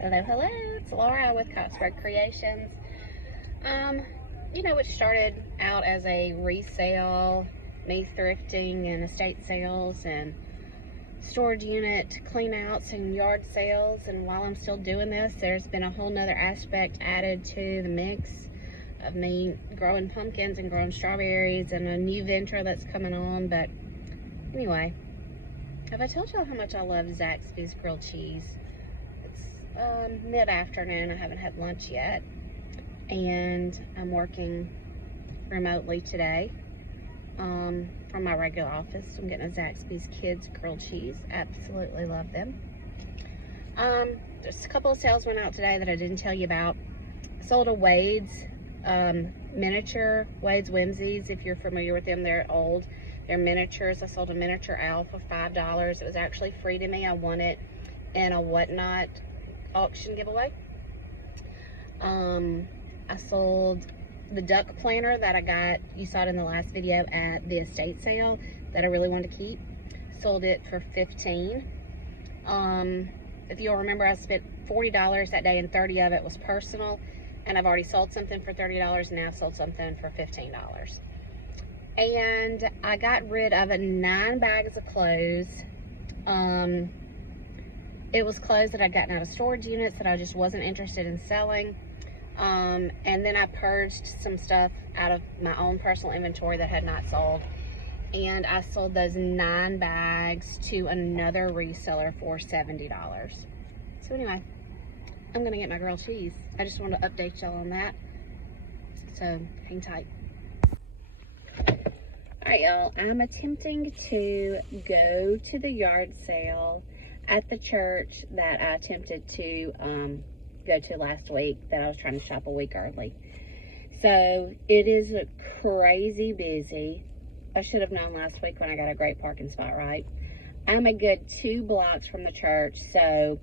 Hello, hello, it's Laura with Cotsburg Creations. Which started out as a resale, me thrifting and estate sales and storage unit clean outs and yard sales. And while I'm still doing this, there's been a whole nother aspect added to the mix of me growing pumpkins and growing strawberries and a new venture that's coming on. But anyway, have I told y'all how much I love Zaxby's grilled cheese? Mid-afternoon. I haven't had lunch yet, and I'm working remotely today from my regular office. I'm getting a Zaxby's Kids grilled cheese. Absolutely love them. Just a couple of sales went out today that I didn't tell you about. I sold a Wade's miniature, Wade's Whimsies. If you're familiar with them, they're old. They're miniatures. I sold a miniature owl for $5. It was actually free to me. I won it in a Whatnot auction giveaway. I sold the duck planter that I got, you saw it in the last video, at the estate sale that I really wanted to keep. Sold it for $15. If you'll remember, I spent $40 that day and 30 of it was personal, and I've already sold something for $30 and now I've sold something for $15. And I got rid of 9 bags of clothes. It was clothes that I'd gotten out of storage units that I just wasn't interested in selling. And then I purged some stuff out of my own personal inventory that had not sold. And I sold those 9 bags to another reseller for $70. So anyway, I'm gonna get my grilled cheese. I just wanted to update y'all on that. So hang tight. Alright y'all, I'm attempting to go to the yard sale at the church that I attempted to go to last week, that I was trying to shop a week early. So it is crazy busy. I should have known last week when I got a great parking spot, right? I'm a good 2 blocks from the church, so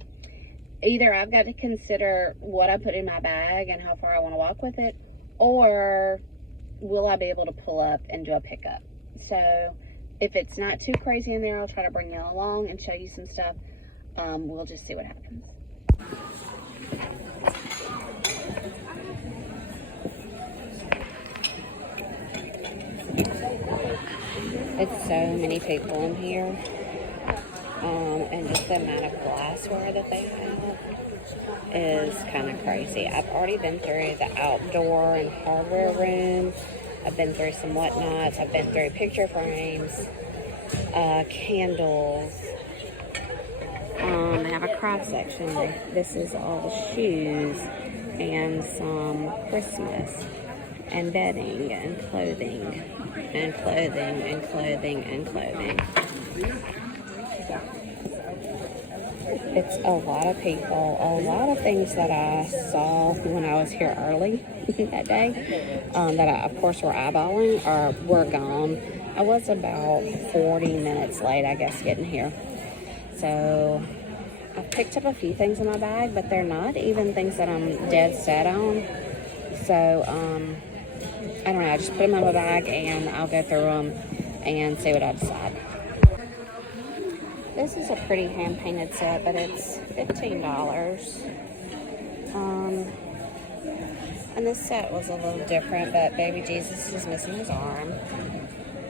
either I've got to consider what I put in my bag and how far I want to walk with it, or will I be able to pull up and do a pickup? So if it's not too crazy in there, I'll try to bring you along and show you some stuff. We'll just see what happens. It's so many people in here, and just the amount of glassware that they have is kind of crazy. I've already been through the outdoor and hardware room. I've been through some whatnots. I've been through picture frames, candles. They have a craft section. This is all the shoes and some Christmas and bedding and clothing and clothing and clothing and clothing. It's a lot of people. A lot of things that I saw when I was here early that day that I, of course, were eyeballing were gone. I was about 40 minutes late, I guess, getting here. So I picked up a few things in my bag, but they're not even things that I'm dead set on. So I don't know. I just put them in my bag and I'll go through them and see what I decide. This is a pretty hand-painted set, but it's $15. And this set was a little different, but baby Jesus is missing his arm.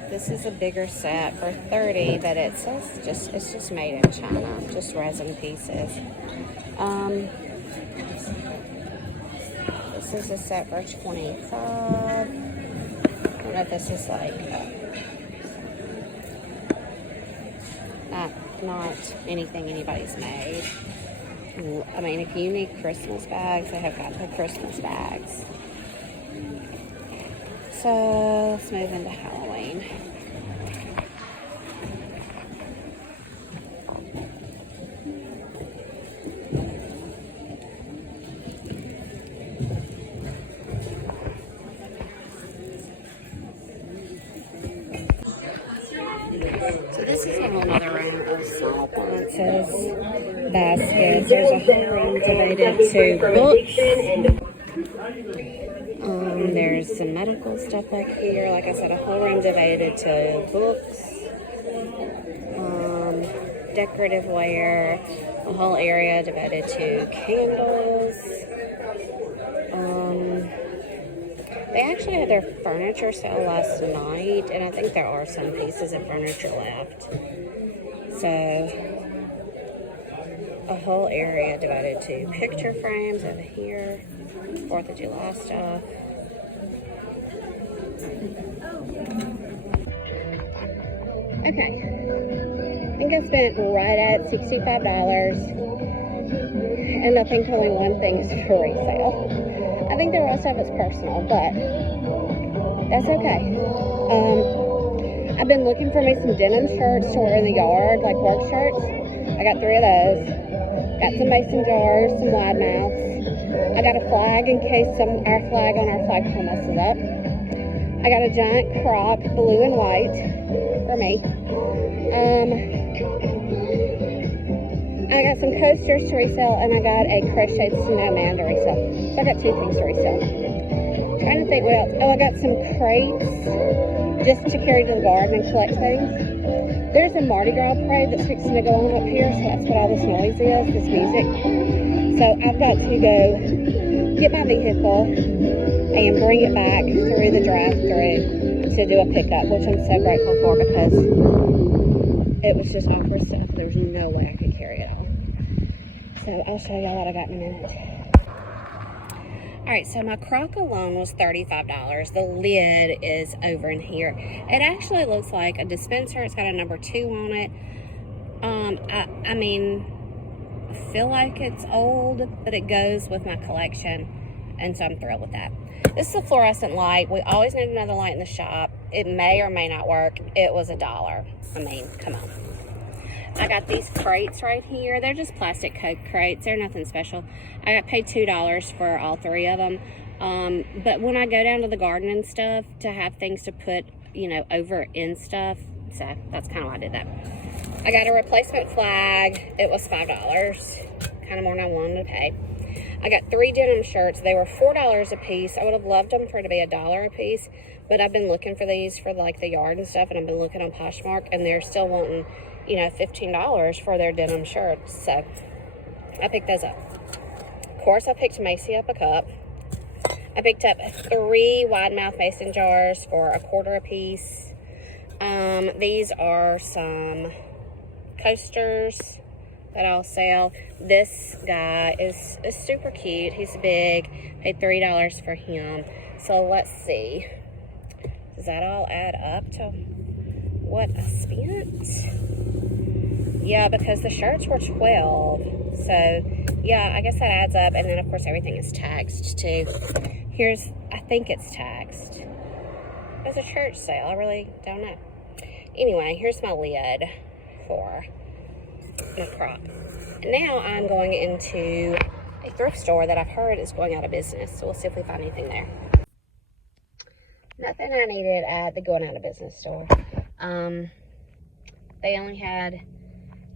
This is a bigger set for $30, but it says it's just made in China, just resin pieces. This is a set for $25. I don't know if this is like not anything anybody's made. I mean, if you need Christmas bags, they have got the Christmas bags. So let's move into Halloween. So this is a whole other room of small appliances, baskets. There's a whole room devoted to books. There's some medical stuff back here. Like I said, a whole room devoted to books, decorative wear, A whole area devoted to candles. They actually had their furniture sale last night, and I think there are some pieces of furniture left. So, a whole area devoted to picture frames over here. 4th of July stuff. Okay. I think I spent right at $65. And I think only one thing's for resale. I think the rest of it's personal, but that's okay. I've been looking for me some denim shirts to wear in the yard, like work shirts. I got 3 of those. Got some mason jars, some wide mouths. I got a flag in case our flag on our flagpole messes up. I got a giant crop, blue and white, for me. I got some coasters to resell, and I got a crocheted snowman to resell. So I got 2 things to resell. Trying to think what else. Oh, I got some crates just to carry to the garden and collect things. There's a Mardi Gras parade that's fixing to go on up here, so that's what all this noise is, this music. So I've got to go get my vehicle and bring it back through the drive-thru to do a pickup, which I'm so grateful for because it was just awkward stuff. There was no way I could carry it all. So I'll show y'all what I got in a minute. Alright, so my crock alone was $35. The lid is over in here. It actually looks like a dispenser. It's got a number 2 on it. I mean, I feel like it's old, but it goes with my collection, and so I'm thrilled with that. This is a fluorescent light. We always need another light in the shop. It may or may not work. It was $1. I mean, come on. I got these crates right here. They're just plastic Coke crates. They're nothing special. I got paid $2 for all 3 of them. But when I go down to the garden and stuff to have things to put, you know, over in stuff, so that's kind of why I did that. I got a replacement flag. It was $5. Kind of more than I wanted to pay. I got 3 denim shirts. They were $4 a piece. I would have loved them for it to be $1 a piece, but I've been looking for these for like the yard and stuff, and I've been looking on Poshmark, and they're still wanting, you know, $15 for their denim shirts. So I picked those up. Of course, I picked Macy up a cup. I picked up 3 wide mouth mason jars for $1 a piece. These are some coasters that I'll sell. This guy is super cute. He's big. Paid $3 for him. So let's see. Does that all add up to what I spent? Yeah, because the shirts were $12. So yeah, I guess that adds up. And then of course everything is taxed too. I think it's taxed. It was a church sale. I really don't know. Anyway, here's my lid for my crop. And now I'm going into a thrift store that I've heard is going out of business. So we'll see if we find anything there. Nothing I needed at the going out of business store. They only had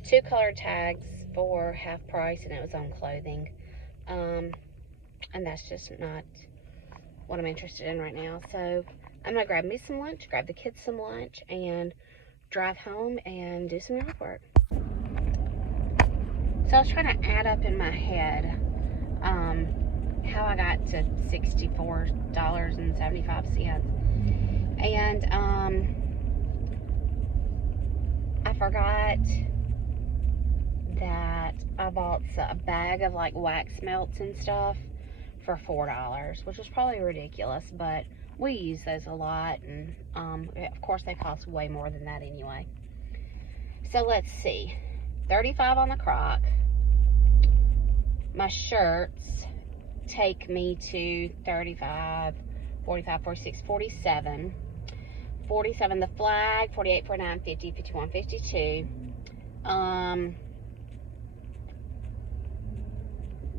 2 color tags for half price, and it was on clothing. And that's just not what I'm interested in right now. So I'm gonna grab me some lunch, grab the kids some lunch, and drive home and do some yard work. So I was trying to add up in my head how I got to $64.75. And I forgot that I bought a bag of like wax melts and stuff for $4, which was probably ridiculous, but we use those a lot, and of course they cost way more than that anyway. So let's see, 35 on the crock. My shirts take me to 35, 45, 46, 47. 47 the flag, 48, 49, 50, 51, 52.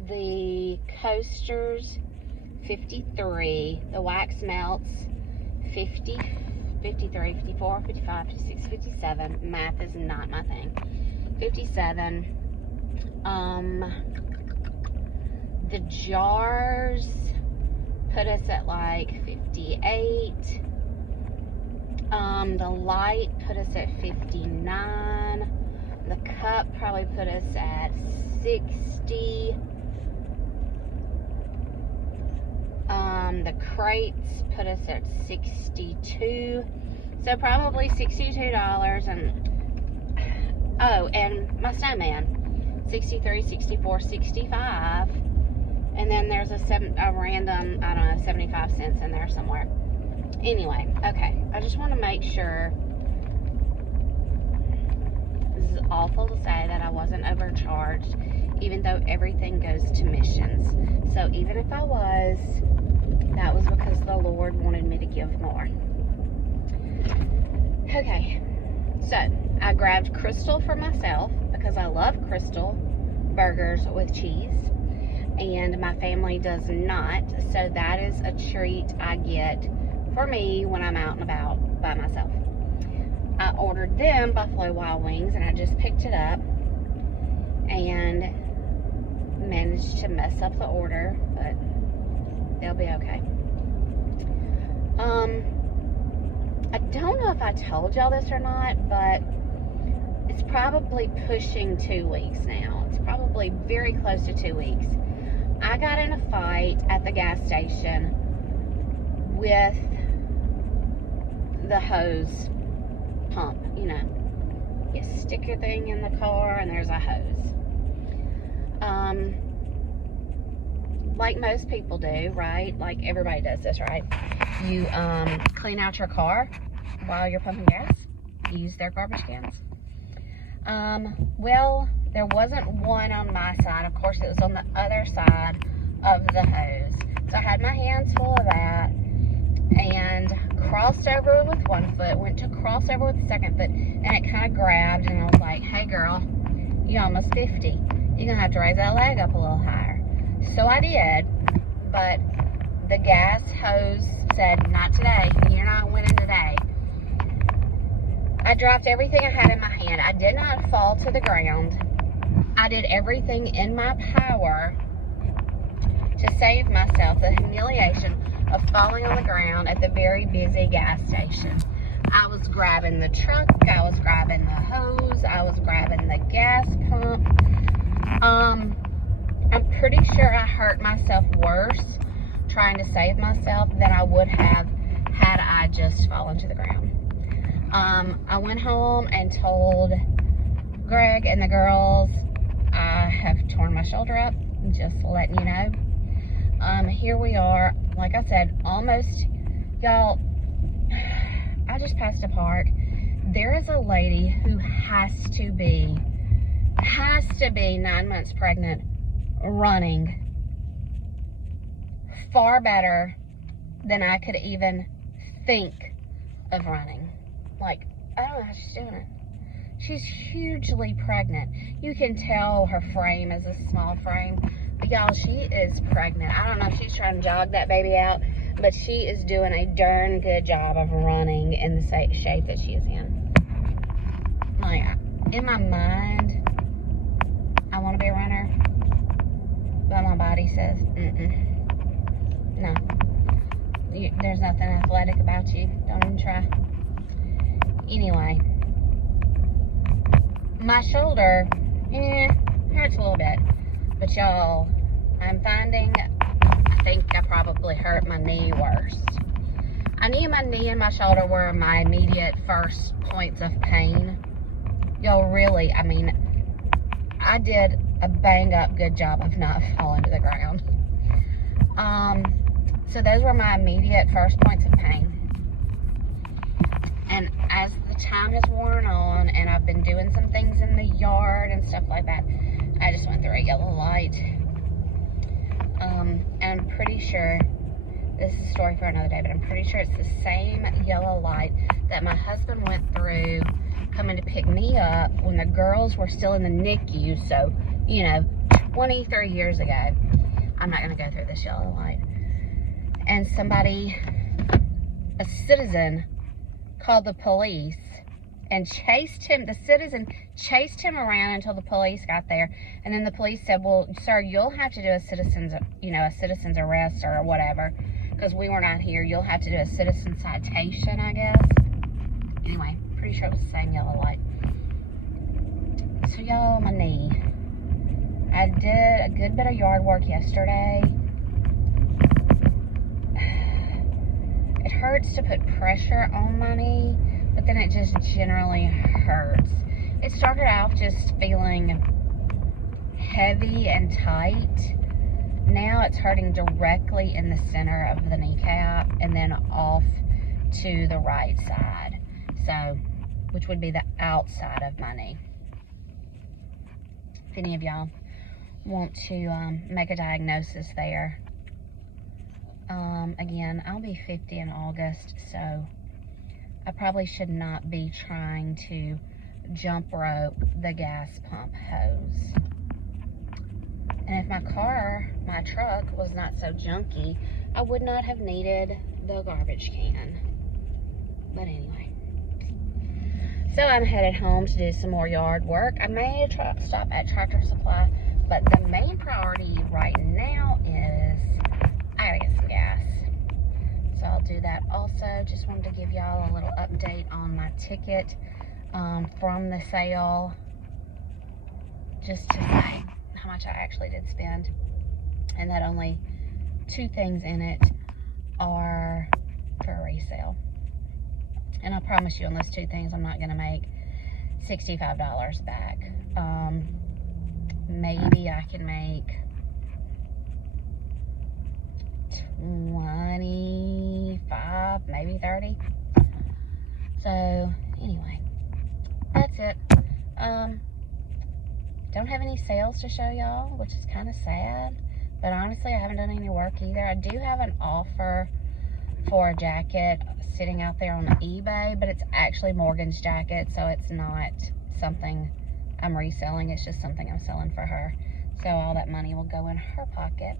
The coasters, 53. The wax melts, 50, 53, 54, 55, 56, 57. Math is not my thing. 57. The jars put us at like 58. The light put us at 59. The cup probably put us at 60. The crates put us at 62. So probably $62. And oh, and my snowman, 63, 64, 65. And then there's a random, I don't know, 75 cents in there somewhere. Anyway, okay. I just want to make sure. This is awful to say that I wasn't overcharged, even though everything goes to missions. So even if I was, that was because the Lord wanted me to give more. Okay, so I grabbed Crystal for myself because I love Crystal burgers with cheese, and my family does not, so that is a treat I get for me when I'm out and about by myself. I ordered them Buffalo Wild Wings, and I just picked it up and managed to mess up the order, but they'll be okay. I don't know if I told y'all this or not, but it's probably pushing 2 weeks now. It's probably very close to 2 weeks. I got in a fight at the gas station with the hose pump. You know, you stick your thing in the car and there's a hose. Like most people do, right? Like everybody does this, right? You clean out your car while you're pumping gas. Use their garbage cans. Well, there wasn't one on my side. Of course, it was on the other side of the hose. So I had my hands full of that and crossed over with one foot, went to cross over with the second foot, and it kind of grabbed, and I was like, hey girl, you're almost 50. You're gonna have to raise that leg up a little higher. So I did, but the gas hose said, not today. You're not winning today. I dropped everything I had in my hand. I did not fall to the ground. I did everything in my power to save myself the humiliation of falling on the ground at the very busy gas station. I was grabbing the truck, I was grabbing the hose, I was grabbing the gas pump. I'm pretty sure I hurt myself worse trying to save myself than I would have had I just fallen to the ground. I went home and told Greg and the girls I have torn my shoulder up, just letting you know. Here we are, like I said, almost, y'all, I just passed a park. There is a lady who has to be 9 months pregnant, running far better than I could even think of running. Like, I don't know how she's doing it. She's hugely pregnant. You can tell her frame is a small frame. But y'all, she is pregnant. I don't know if she's trying to jog that baby out, but she is doing a darn good job of running in the shape that she is in. Like, in my mind, I want to be a runner, but my body says, no. There's nothing athletic about you. Don't even try. Anyway, my shoulder, hurts a little bit. But y'all, I'm finding, I think I probably hurt my knee worse. I knew my knee and my shoulder were my immediate first points of pain. Y'all, really, I mean, I did a bang up good job of not falling to the ground. So those were my immediate first points of pain. And as the time has worn on and I've been doing some things in the yard and stuff like that, I just went through a yellow light. And I'm pretty sure, this is a story for another day, but I'm pretty sure it's the same yellow light that my husband went through coming to pick me up when the girls were still in the NICU. So, 23 years ago. I'm not going to go through this yellow light. And somebody, a citizen, called the police and chased him. The citizen chased him around until the police got there. And then the police said, well, sir, you'll have to do a citizen's arrest or whatever, because we were not here. You'll have to do a citizen citation, I guess. Anyway, pretty sure it was the same yellow light. So y'all, my knee. I did a good bit of yard work yesterday. It hurts to put pressure on my knee, but then it just generally hurts. It started off just feeling heavy and tight. Now it's hurting directly in the center of the kneecap and then off to the right side. So, which would be the outside of my knee. If any of y'all want to make a diagnosis there. Again, I'll be 50 in August, so I probably should not be trying to jump rope the gas pump hose. And if my truck was not so junky, I would not have needed the garbage can. But anyway. So I'm headed home to do some more yard work. I may stop at Tractor Supply, but the main priority right now is I gotta get some gas. So I'll do that also. Just wanted to give y'all a little update on my ticket from the sale. Just to say how much I actually did spend. And that only 2 things in it are for a resale. And I promise you on those 2 things, I'm not going to make $65 back. Maybe I can make 25, maybe 30. So anyway, that's it. Don't have any sales to show y'all, which is kind of sad. But honestly, I haven't done any work either. I do have an offer for a jacket sitting out there on eBay, but it's actually Morgan's jacket, so it's not something I'm reselling. It's just something I'm selling for her. So all that money will go in her pocket.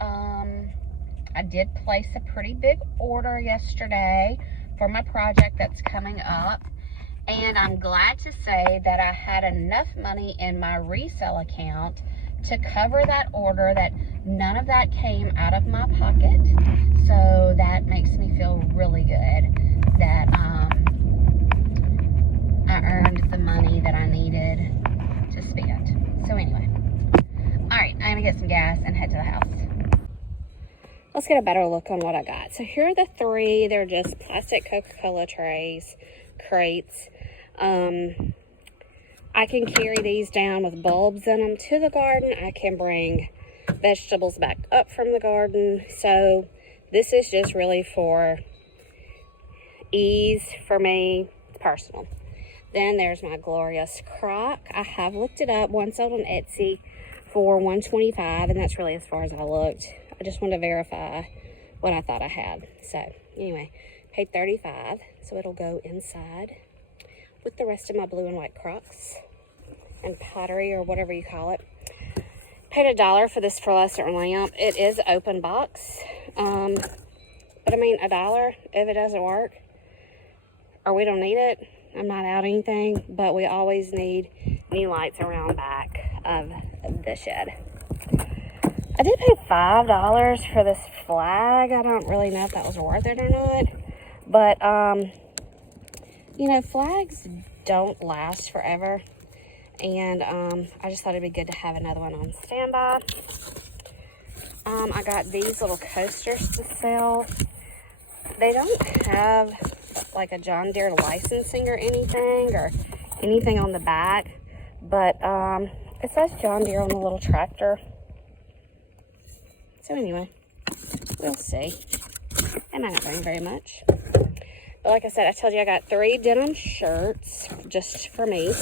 I did place a pretty big order yesterday for my project that's coming up. And I'm glad to say that I had enough money in my resale account to cover that order, that none of that came out of my pocket. So that makes me feel really good that I earned the money that I needed to spend. So anyway, all right, I'm gonna get some gas and head to the house. Let's get a better look on what I got. So here are the 3. They're just plastic Coca-Cola crates. I can carry these down with bulbs in them to the garden. I can bring vegetables back up from the garden. So this is just really for ease for me. It's personal. Then there's my glorious crock. I have looked it up. One sold on Etsy for $125, and that's really as far as I looked. I just wanted to verify what I thought I had. So anyway, paid $35, so it'll go inside with the rest of my blue and white crocks and pottery, or whatever you call it. Paid $1 for this fluorescent lamp. It is open box, but I mean $1 if it doesn't work or we don't need it. I'm not out anything, but we always need new lights around back of the shed. I did pay $5 for this flag. I don't really know if that was worth it or not, but you know, flags don't last forever, and I just thought it'd be good to have another one on standby. I got these little coasters to sell. They don't have like a John Deere licensing or anything on the back, but it says John Deere on the little tractor. So anyway, we'll see. It might not bring very much. But like I said, I told you I got 3 denim shirts just for me.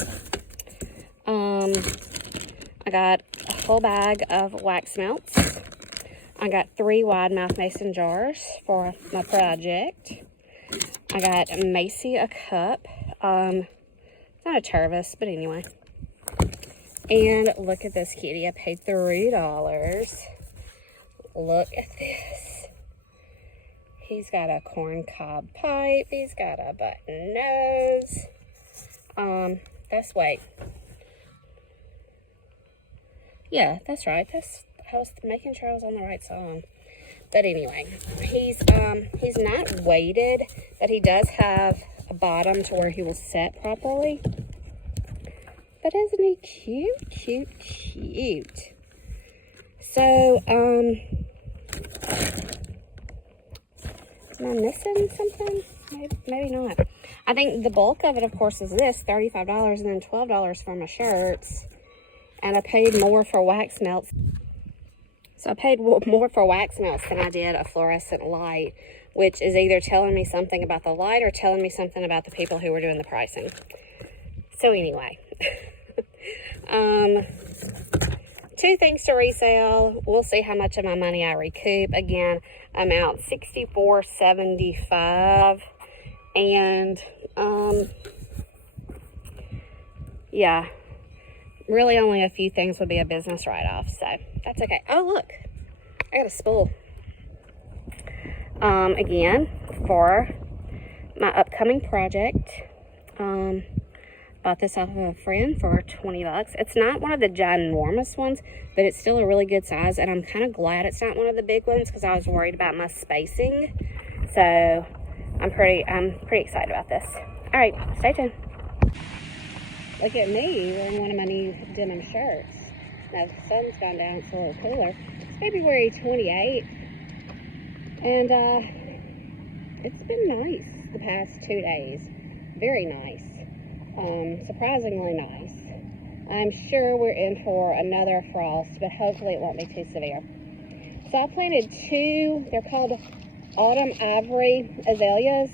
I got a whole bag of wax melts. I got 3 wide mouth mason jars for my project. I got Macy a cup. Not a Tervis, but anyway. And look at this kitty. I paid $3. Look at this. He's got a corn cob pipe. He's got a button nose. That's wait. Yeah, that's right. I was making sure I was on the right song. But anyway, he's not weighted, but he does have a bottom to where he will set properly. But isn't he cute, cute, cute? So, am I missing something? Maybe not. I think the bulk of it, of course, is this, $35 and then $12 for my shirts. And I paid more for wax melts. So I paid more for wax melts than I did a fluorescent light, which is either telling me something about the light or telling me something about the people who were doing the pricing. So anyway, 2 things to resell. We'll see how much of my money I recoup. Again, I'm out $64.75, and yeah, really only a few things would be a business write-off, so that's okay. Oh, look, I got a spool. Again, for my upcoming project. Bought this off of a friend for 20 bucks. It's not one of the ginormous ones, but it's still a really good size, and I'm kind of glad it's not one of the big ones because I was worried about my spacing. So I'm pretty excited about this. All right, stay tuned. Look at me wearing one of my new denim shirts. Now the sun's gone down, it's a little cooler. It's February 28th, and it's been nice the past 2 days. Very nice. Surprisingly nice. I'm sure we're in for another frost, but hopefully it won't be too severe. So I planted 2, they're called autumn ivory azaleas,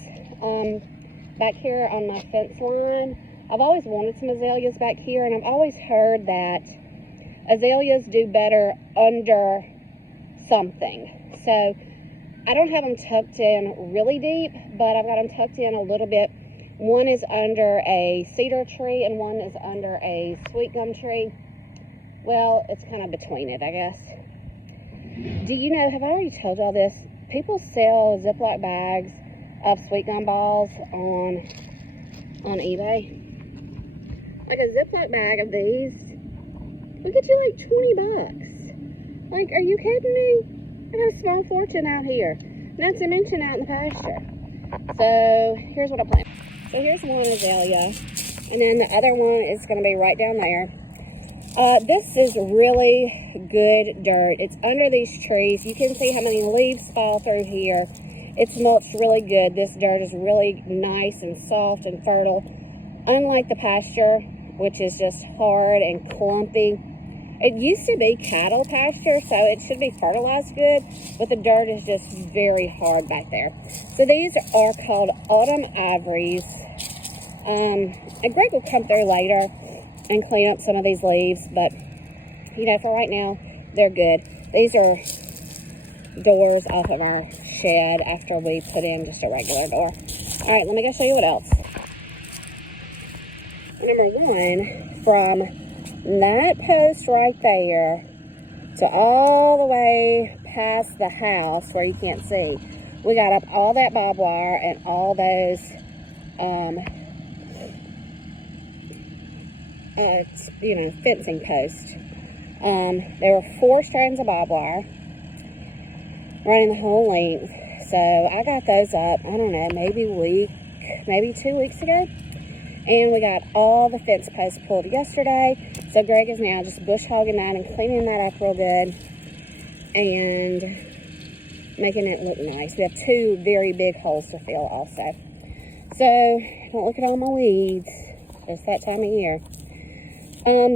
back here on my fence line. I've always wanted some azaleas back here, and I've always heard that azaleas do better under something. So I don't have them tucked in really deep, but I've got them tucked in a little bit. One is under a cedar tree and one is under a sweet gum tree. Well, it's kind of between it, I guess. Do you know, have I already told y'all this? People sell Ziploc bags of sweet gum balls on eBay. Like a Ziploc bag of these will get you like 20 bucks. Like, are you kidding me? I got a small fortune out here. Not to mention out in the pasture. So, here's what I plan. So here's one azalea, and then the other one is going to be right down there. This is really good dirt. It's under these trees. You can see how many leaves fall through here. It's mulched really good. This dirt is really nice and soft and fertile. Unlike the pasture, which is just hard and clumpy. It used to be cattle pasture, so it should be fertilized good, but the dirt is just very hard back there. So these are called autumn ivories. And Greg will come through later and clean up some of these leaves, but you know, for right now, they're good. These are doors off of our shed after we put in just a regular door. All right, let me go show you what else. Number 1, from that post right there to all the way past the house where you can't see, we got up all that barbed wire and all those you know, fencing posts. There were 4 strands of barbed wire running the whole length. So I got those up, I don't know, maybe 2 weeks ago. And we got all the fence posts pulled yesterday. So Greg is now just bush hogging that and cleaning that up real good and making it look nice. We have 2 very big holes to fill also. So don't look at all my weeds. It's that time of year.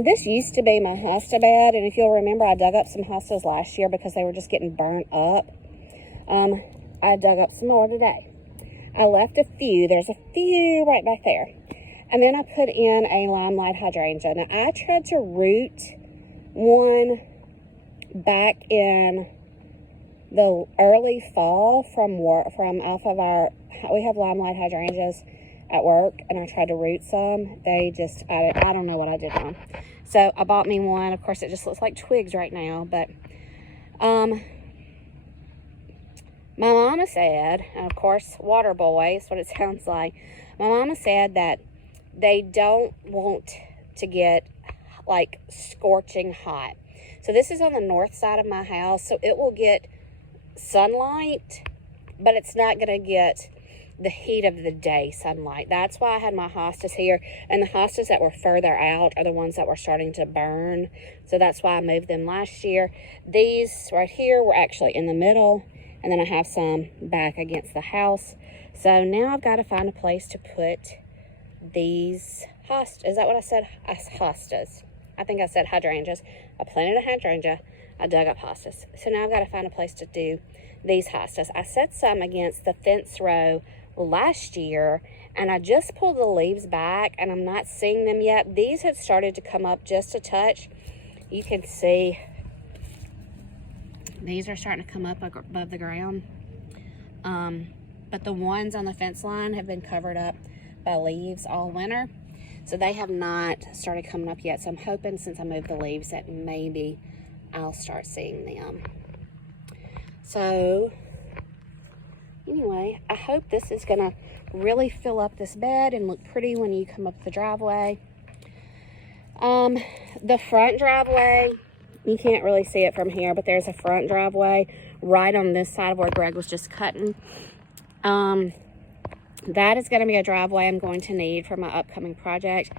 This used to be my hosta bed, and if you'll remember, I dug up some hostas last year because they were just getting burnt up. I dug up some more today. I left a few. There's a few right back there. And then I put in a limelight hydrangea. Now, I tried to root one back in the early fall from off of we have limelight hydrangeas at work, and I tried to root some. They just, I don't know what I did wrong. So I bought me one. Of course, it just looks like twigs right now, but my mama said, and of course, water boy is what it sounds like. My mama said that they don't want to get like scorching hot. So this is on the north side of my house, so it will get sunlight, but it's not going to get the heat of the day sunlight. That's why I had my hostas here, and the hostas that were further out are the ones that were starting to burn. So that's why I moved them last year. These right here were actually in the middle, and then I have some back against the house. So now I've got to find a place to put these hostas. Is that what I said? Hostas. I think I said hydrangeas. I planted a hydrangea. I dug up hostas. So now I've got to find a place to do these hostas. I set some against the fence row last year, and I just pulled the leaves back, and I'm not seeing them yet. These had started to come up just a touch. You can see these are starting to come up above the ground. But the ones on the fence line have been covered up by leaves all winter. So they have not started coming up yet. So I'm hoping since I moved the leaves that maybe I'll start seeing them. So anyway, I hope this is gonna really fill up this bed and look pretty when you come up the driveway. The front driveway, you can't really see it from here, but there's a front driveway right on this side of where Greg was just cutting. That is going to be a driveway I'm going to need for my upcoming project.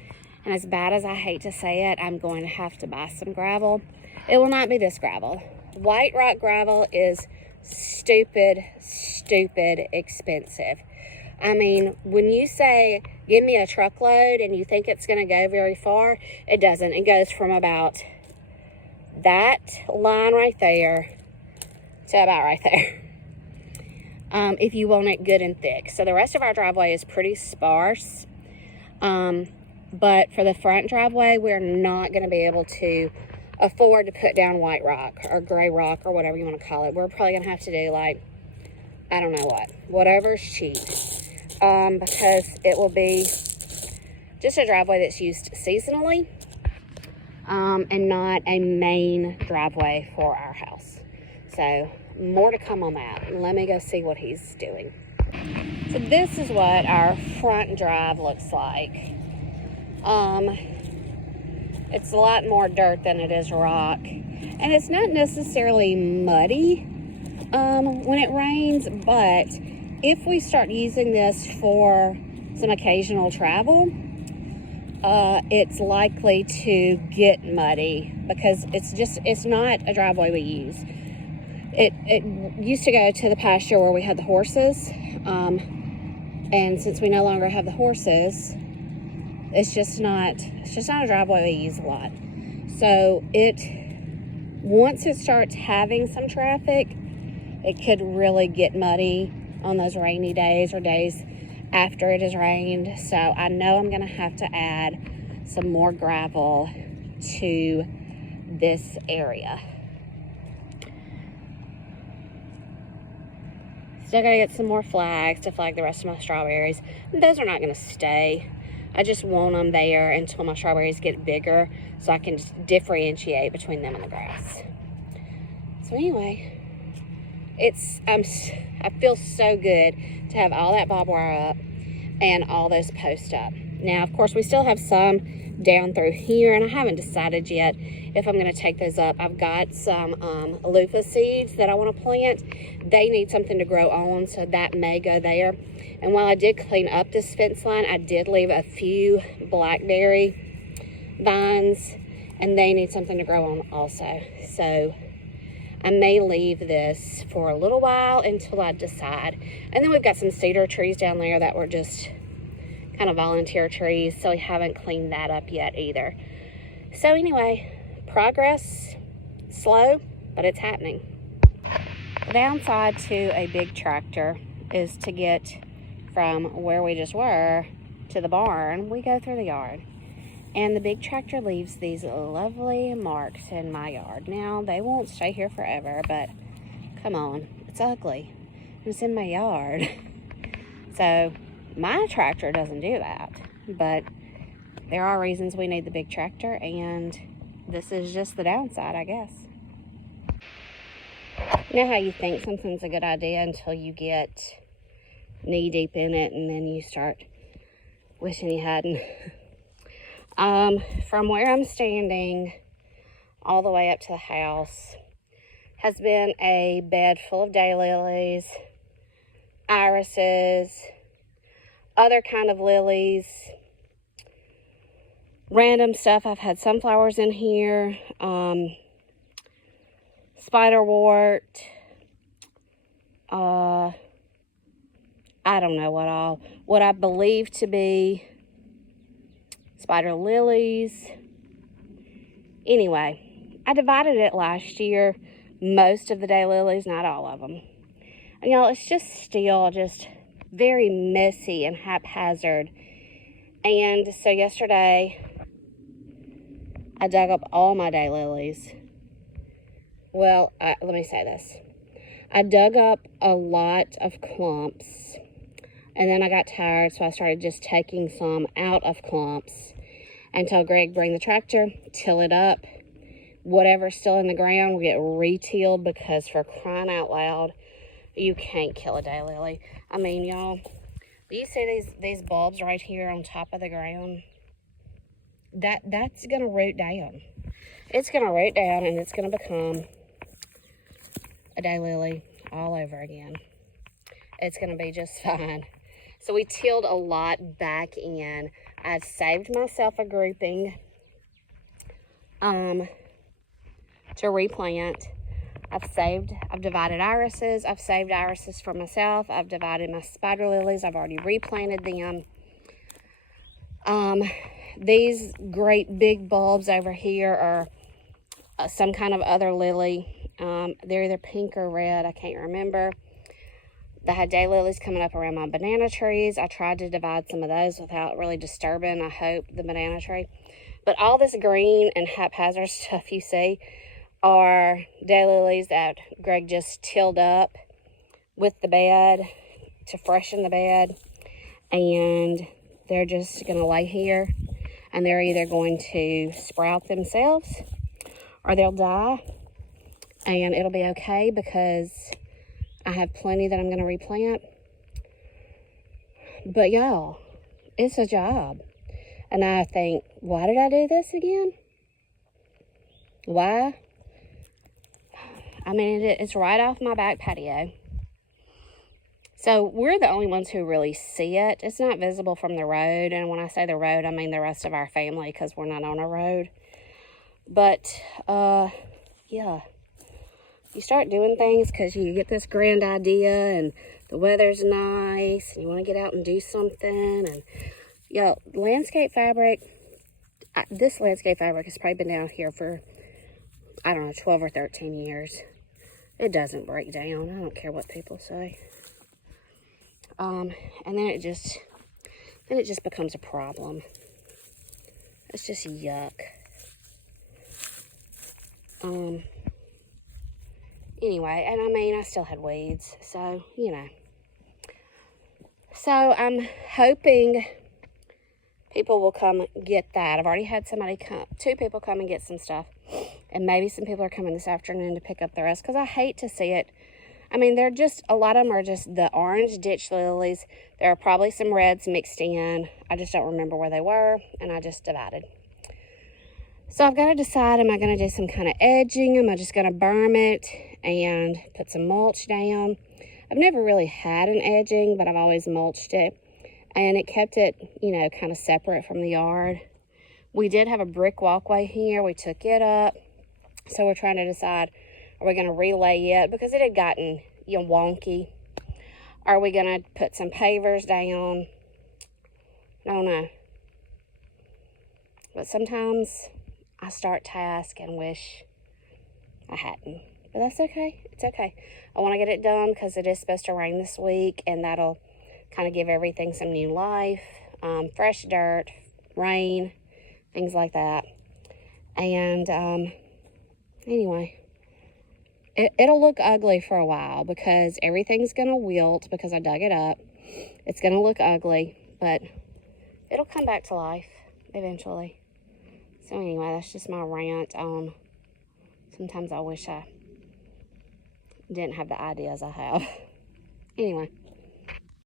And as bad as I hate to say it, I'm going to have to buy some gravel. It will not be this gravel. White rock gravel is stupid expensive. I mean, when you say, give me a truckload and you think it's going to go very far, it doesn't. It goes from about that line right there to about right there. If you want it good and thick. So the rest of our driveway is pretty sparse. But for the front driveway, we're not going to be able to afford to put down white rock or gray rock or whatever you want to call it. We're probably going to have to do like, I don't know what, whatever's cheap. Because it will be just a driveway that's used seasonally. And not a main driveway for our house. So more to come on that. Let me go see what he's doing. So this is what our front drive looks like. It's a lot more dirt than it is rock, and it's not necessarily muddy when it rains, but if we start using this for some occasional travel, it's likely to get muddy because it's not a driveway we use. It used to go to the pasture where we had the horses, and since we no longer have the horses, it's just not a driveway we use a lot. So once it starts having some traffic, it could really get muddy on those rainy days or days after it has rained. So I know I'm gonna have to add some more gravel to this area. Still gotta get some more flags to flag the rest of my strawberries. Those are not gonna stay. I just want them there until my strawberries get bigger so I can just differentiate between them and the grass. So anyway, I feel so good to have all that barbed wire up and all those posts up. Now, of course, we still have some down through here, and I haven't decided yet if I'm going to take those up. I've got some loofah seeds that I want to plant. They need something to grow on, so that may go there. And while I did clean up this fence line, I did leave a few blackberry vines, and they need something to grow on also. So I may leave this for a little while until I decide. And then we've got some cedar trees down there that were just kind of volunteer trees, so we haven't cleaned that up yet either. So anyway, progress, slow, but it's happening. The downside to a big tractor is to get from where we just were to the barn, we go through the yard. And the big tractor leaves these lovely marks in my yard. Now, they won't stay here forever, but come on, it's ugly. It's in my yard. So my tractor doesn't do that, but there are reasons we need the big tractor, and this is just the downside, I guess. You know how you think something's a good idea until you get knee deep in it, and then you start wishing you hadn't. From where I'm standing all the way up to the house has been a bed full of daylilies, irises, other kind of lilies, random stuff. I've had sunflowers in here, spiderwort, I don't know what all, what I believe to be spider lilies. Anyway, I divided it last year, most of the daylilies, not all of them. And y'all, it's just still just very messy and haphazard. And so yesterday, I dug up all my daylilies. Well, let me say this. I dug up a lot of clumps, and then I got tired, so I started just taking some out of clumps and told Greg, bring the tractor, till it up. Whatever's still in the ground will get re-tilled, because for crying out loud, you can't kill a daylily. I mean, y'all, do you see these bulbs right here on top of the ground? That's gonna root down. It's gonna root down, and it's gonna become a daylily all over again. It's gonna be just fine. So we tilled a lot back in. I saved myself a grouping to replant. I've divided irises. I've saved irises for myself. I've divided my spider lilies. I've already replanted them. These great big bulbs over here are some kind of other lily. They're either pink or red. I can't remember. I had daylilies coming up around my banana trees. I tried to divide some of those without really disturbing, I hope, the banana tree. But all this green and haphazard stuff you see are daylilies that Greg just tilled up with the bed to freshen the bed. And they're just going to lay here. And they're either going to sprout themselves or they'll die. And it'll be okay, because I have plenty that I'm going to replant. But y'all, it's a job. And I think, why did I do this again? Why? I mean, it's right off my back patio. So we're the only ones who really see it. It's not visible from the road. And when I say the road, I mean the rest of our family, because we're not on a road. But, yeah. You start doing things because you get this grand idea and the weather's nice and you want to get out and do something. And, y'all, landscape fabric, this landscape fabric has probably been down here for, I don't know, 12 or 13 years. It doesn't break down. I don't care what people say. And then it just becomes a problem. It's just yuck. Anyway, and I mean, I still had weeds, so, you know. So I'm hoping people will come get that. I've already had two people come and get some stuff. And maybe some people are coming this afternoon to pick up the rest, because I hate to see it. I mean, a lot of them are just the orange ditch lilies. There are probably some reds mixed in. I just don't remember where they were, and I just divided. So I've got to decide, am I going to do some kind of edging? Am I just going to berm it and put some mulch down? I've never really had an edging, but I've always mulched it. And it kept it, you know, kind of separate from the yard. We did have a brick walkway here. We took it up. So we're trying to decide, are we going to relay it? Because it had gotten, you know, wonky. Are we going to put some pavers down? I don't know. But sometimes I start tasks and wish I hadn't. But that's okay. It's okay. I want to get it done because it is supposed to rain this week, and that'll kind of give everything some new life. Fresh dirt, rain, things like that. And anyway, it'll look ugly for a while because everything's going to wilt because I dug it up. It's going to look ugly, but it'll come back to life eventually. So anyway, that's just my rant on sometimes I wish I didn't have the ideas I have. Anyway.